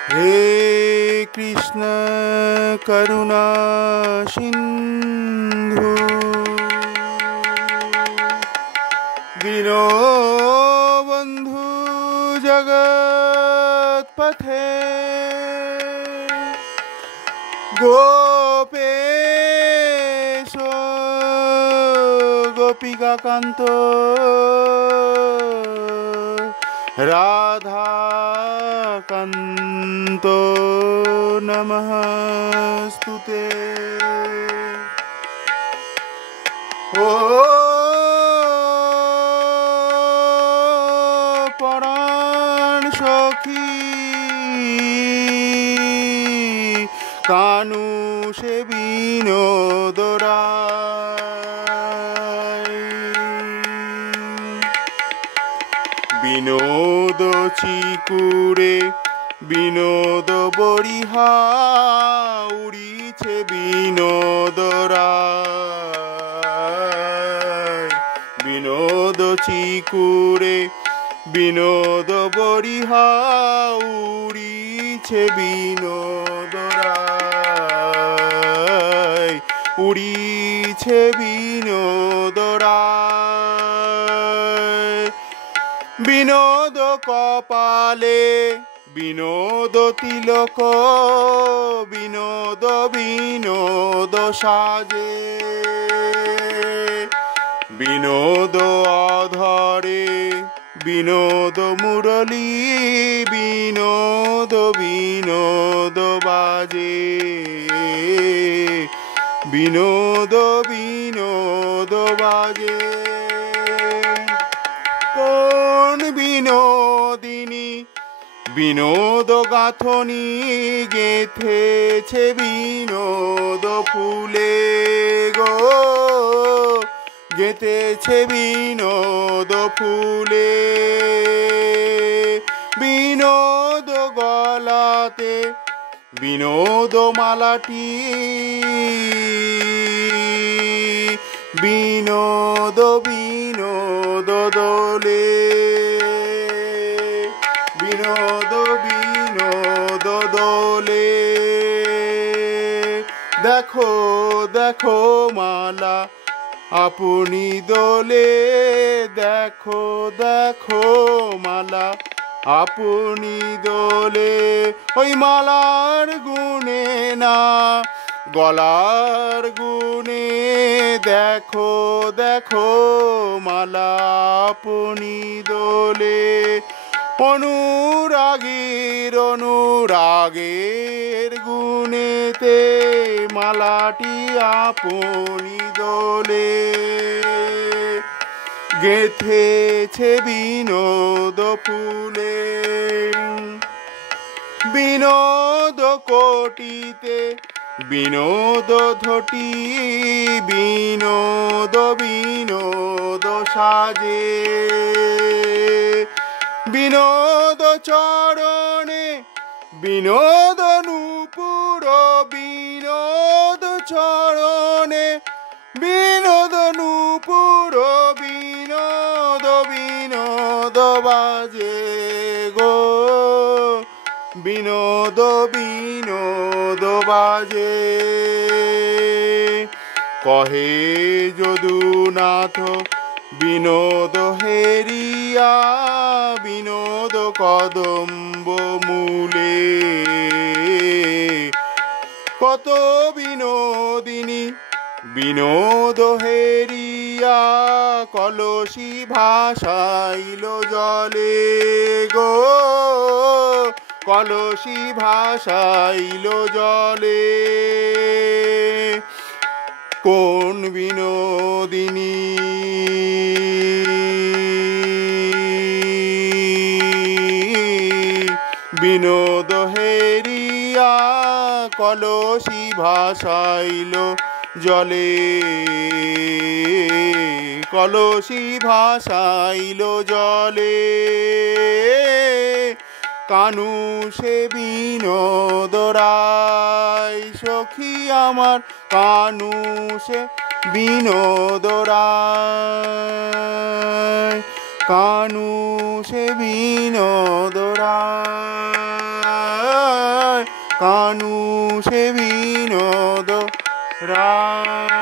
हे कृष्ण करुणा सिंधु दीनबंधु जगत्पथे गोपेश गोपिकाकांत राधाकांत नमस्तुते। ओ पराण सखी कानू से বিনোদরায় বিনোদ চিকুরে বিনোদ বরিহা উড়িছে বিনোদরায় বিনোদ চিকুরে বিনোদ বরিহা উড়িছে বিনোদরায় উড়িছে বিনোদরায় বিনোদ কপালে বিনোদ তিলক বিনোদ বিনোদ সাজে বিনোদ অধরে বিনোদ মুরলী বিনোদ বিনোদ বাজে বিনোদ বিনোদ বাজে। কোন বিনোদিনী বিনোদ গাঁথনি গেঁথেছে বিনোদ ফুলে গো গেঁথেছে বিনোদ ফুলে বিনোদ গলাতে বিনোদ মালাটি বিনোদ বিনোদ দোলে বিনোদ বিনোদ দোলে দেখো দেখো মালা আপনি দোলে দেখো দেখো মালা আপনি দোলে ওই মালার গুণে না গলার গুণে দেখো দেখো মালা আপনি দোলে অনুরাগীর অনুরাগের গুণেতে মালাটি আপনি দোলে গেঁথেছে বিনোদ ফুলে বিনোদ কোটিতে বিনোদ ধটি বিনোদ বিনোদ সাজে বিনোদ চরণে বিনোদ নূপুর বিনোদ চরণে বিনোদ নূপুর বিনোদ বিনোদ বাজে গো বিনোদ বিনোদ বাজে। কহে যদুনাথ বিনোদ হেরিয়া বিনোদ কদম্ব মূলে কত বিনোদিনী বিনোদ হেরিয়া কলসি ভাসাইল জলে গো কলসি ভাসাইল জলে কোন বিনোদিনী বিনোদ হেরিয়া কলসি ভাসাইল জলে কলসি ভাসাইল জলে কানু সে বিনোদরায় সখী আমার কানু সে বিনোদরায় কানু সে বিনোদরায়। কানু সে বিনোদ রাম।